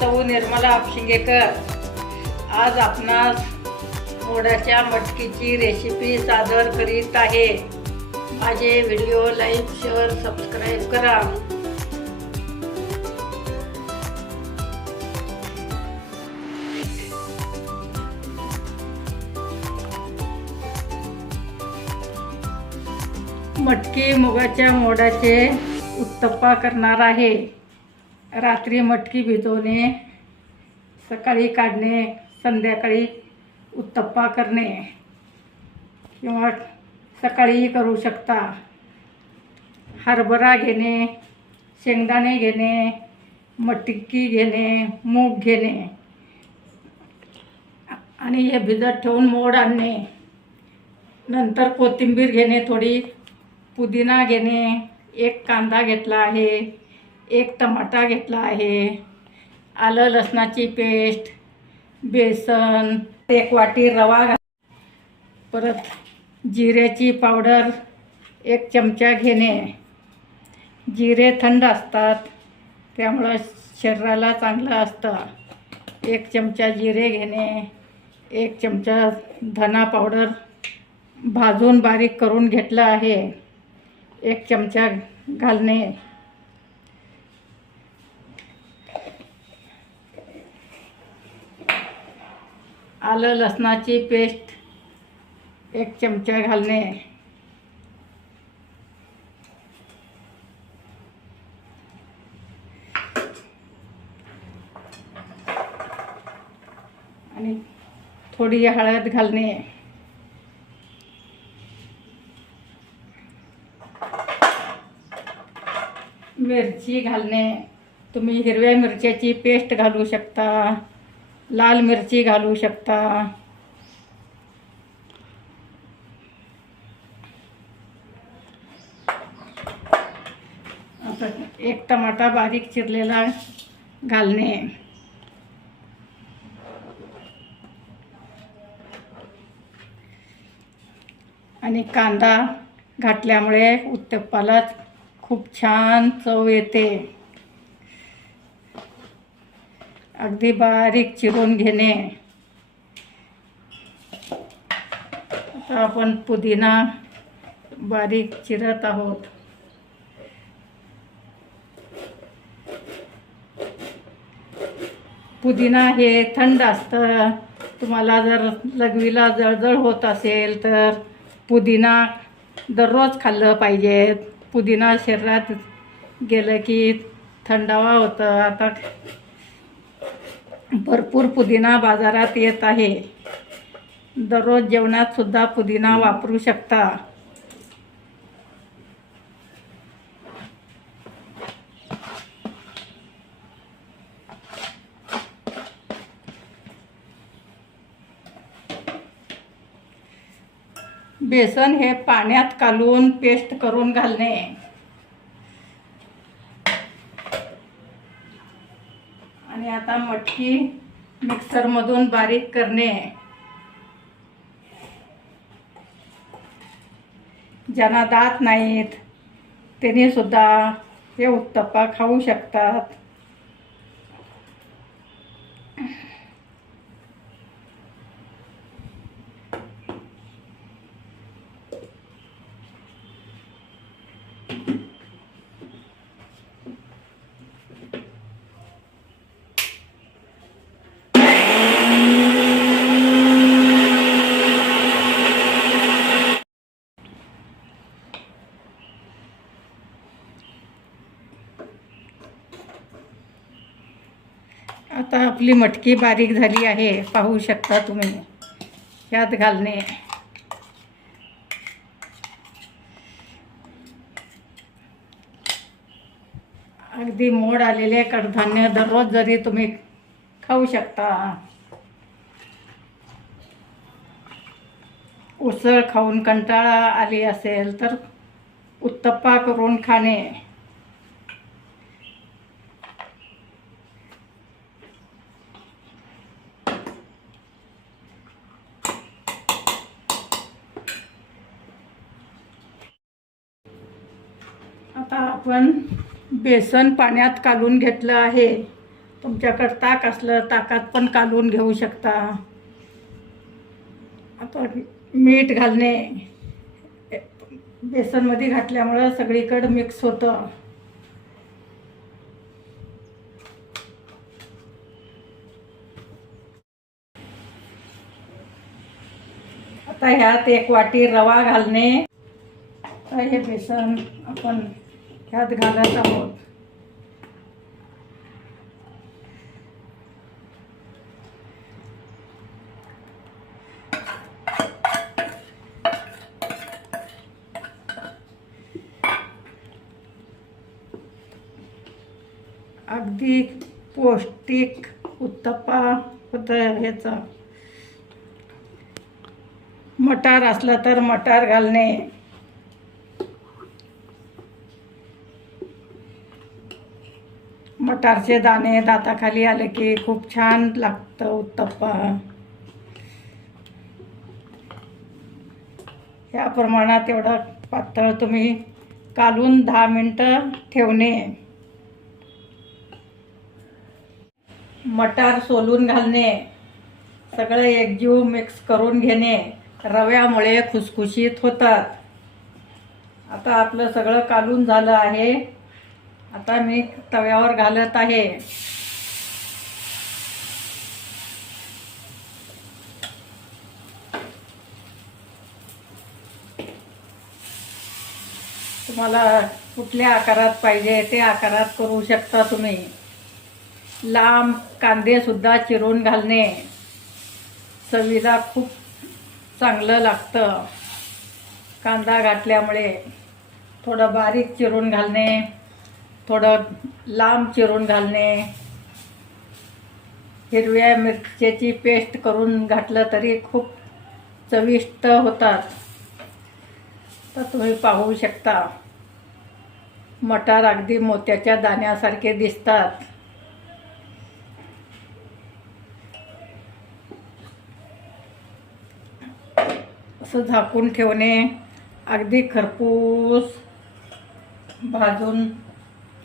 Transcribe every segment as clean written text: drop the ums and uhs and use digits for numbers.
सौ निर्मला आपशिंगेकर. आज आपणास मोडाच्या मटकीची रेसिपी सादर करीत आहे. माझे व्हिडिओ लाईक, शेअर, सबस्क्राईब करा. मटकी मुगाच्या मोडाचे उत्तप्पा करणार आहे. रात्री मटकी भिजवणे, सकाळी काढणे, संध्याकाळी उत्तप्पा करणे किंवा सकाळीही करू शकता. हरभरा घेणे, शेंगदाणे घेणे, मटकी घेणे, मूग घेणे आणि हे भिजत ठेवून मोड आणणे. नंतर कोथिंबीर घेणे, थोडी पुदिना घेणे, एक कांदा घेतला आहे, एक टमाटा घेतला आहे, आलं लसणाची पेस्ट, बेसन, एक वाटी रवा, परत जिऱ्याची पावडर एक चमचा घेणे. जिरे थंड असतात त्यामुळं शरीराला चांगलं असतं. एक चमचा जिरे घेणे, एक चमचा धना पावडर भाजून बारीक करून घेतलं आहे, एक चमचा घालणे. आलं लसणाची पेस्ट एक चमचा घालणे. आणि थोडी हळद घालणे. मिरची घालणे. तुम्ही हिरव्या मिरच्याची पेस्ट घालू शकता, लाल मिरची घालू शकता. आता एक टमाटा बारीक चिरलेला घालणे. आणि कांदा घातल्यामुळे उत्तप्पाला खूप छान चव येते. अगदी बारीक चिरून घेणे. आता आपण पुदिना बारीक चिरत आहोत. पुदिना हे थंड असतं. तुम्हाला जर लघवीला जळजळ होत असेल तर पुदिना दररोज खाल्लं पाहिजे. पुदिना शरीरात गेलं की थंडावा होतं. आता भरपूर पुदिना बाजारात येत आहे. दररोज जेवणात सुद्धा पुदिना वापरू शकता. बेसन हे पाण्यात कालवून पेस्ट करून घालणे. आणि आता मटकी मिक्सरमधून बारीक करणे. ज्यांना दात नाहीत त्यांनी सुद्धा हे उत्तप्पा खाऊ शकतात. आता आपली मटकी बारीक झाली आहे, पाहू शकता तुम्ही. यात घालणे. अगदी मोड आलेले कडधान्य दररोज जरी तुम्ही खाऊ शकता. उसळ खाऊन कंटाळा आली असेल तर उत्तप्पा करून खाणे. आता आपण बेसन पाण्यात काढून घेतलं आहे. तुमच्याकडं ताक असलं ताकात पण कालवून घेऊ शकता. आता मीठ घालणे, बेसनमध्ये घातल्यामुळं सगळीकडं मिक्स होतं. आता ह्यात 1 वाटी रवा घालणे. आता हे बेसन आपण ह्यात घालत आहोत. अगदी पौष्टिक उत्तप्पा होतं ह्याचा. मटार असलं तर मटार घालणे. मटारचे दाणे दाताखाली आले की खूप छान लागतं उत्तप्पा. या प्रमाणात एवढं पातळ तुम्ही कालवून 10 मिनटं ठेवणे. मटार सोलून घालणे. सगळं एकजीव मिक्स करून घेणे. रव्यामुळे खुसखुशीत होतात. आता आपलं सगळं कालवून झालं आहे. आता मी तव्यावर घालत आहे. तुम्हाला कुठल्या आकारात पाहिजे ते आकारात करू शकता तुम्ही. लांब कांदे सुद्धा चिरून घालणे. चवीला खूप चांगलं लागतं कांदा घातल्यामुळे. थोडं बारीक चिरून घालणे, थोडं लांब चिरून घालणे. हिरव्या मिरच्याची पेस्ट करून घातलं तरी खूप चविष्ट होतात. तर तुम्ही पाहू शकता मटार अगदी मोत्याच्या दाण्यासारखे दिसतात. असं झाकून ठेवणे. अगदी खरपूस भाजून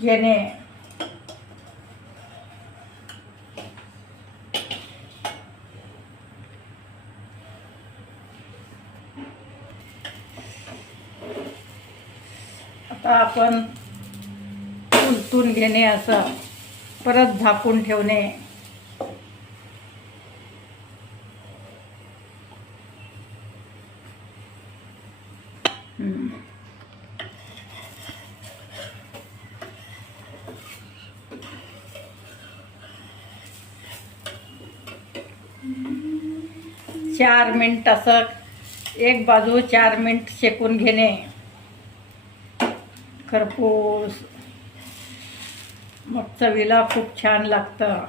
घेणे. आता आपण उलटून घेणे. असं परत झाकून ठेवणे. चार मिनिट असं एक बाजू 4 मिनिट शेकून घेणे खरपूस. मग चवीला खूप छान लागतं.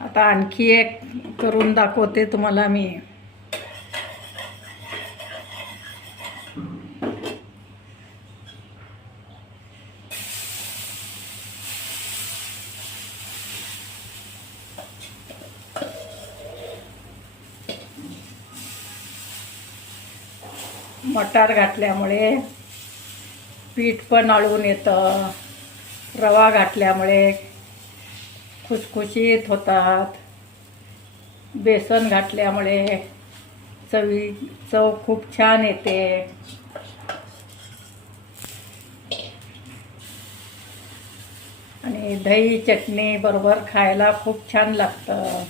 आता आणखी एक करून दाखवते तुम्हाला मी. मटार घातल्यामुळे पीठ पण आळून येतं. रवा घातल्यामुळे खुसखुशीत होतात. बेसन घातल्यामुळे चव खूप छान येते. आणि दही चटणी बरोबर खायला खूप छान लागतं.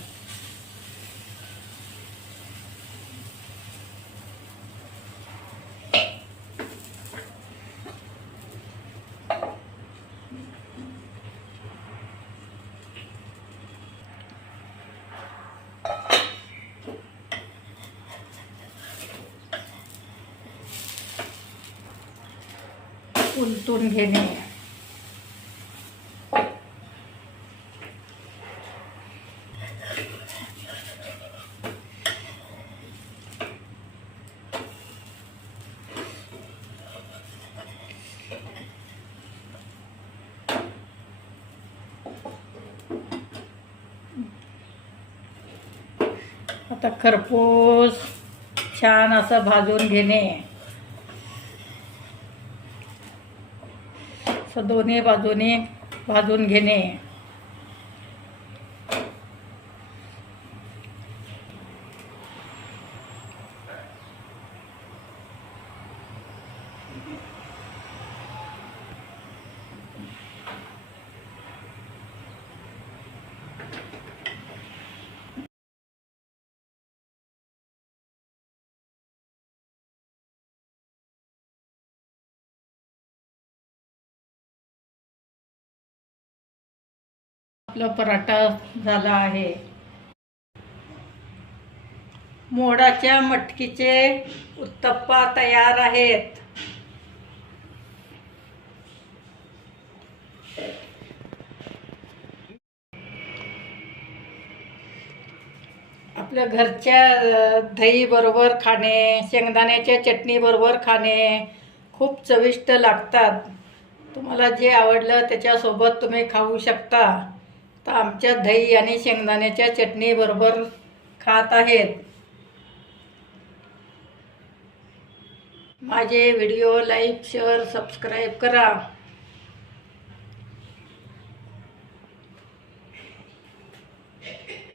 उलटून घेणे. आता खरपूस छान असं भाजून घेणे, असं दोन्ही बाजूने भाजून घेणे. आपला पराठा झाला आहे. मोडाच्या मटकीचे उत्तप्पा तयार आहेत. आपल्या घरच्या दही बरोबर खाणे, शेंगदाण्याच्या चटणी बरोबर खाणे खूप चविष्ट लागतात. तुम्हाला जे आवडलं त्याच्यासोबत तुम्ही खाऊ शकता. तर आमच्या दही आणि शेंगदाण्याच्या चटणी बरोबर खात आहेत. माझे व्हिडिओ लाईक, शेअर, सबस्क्राईब करा.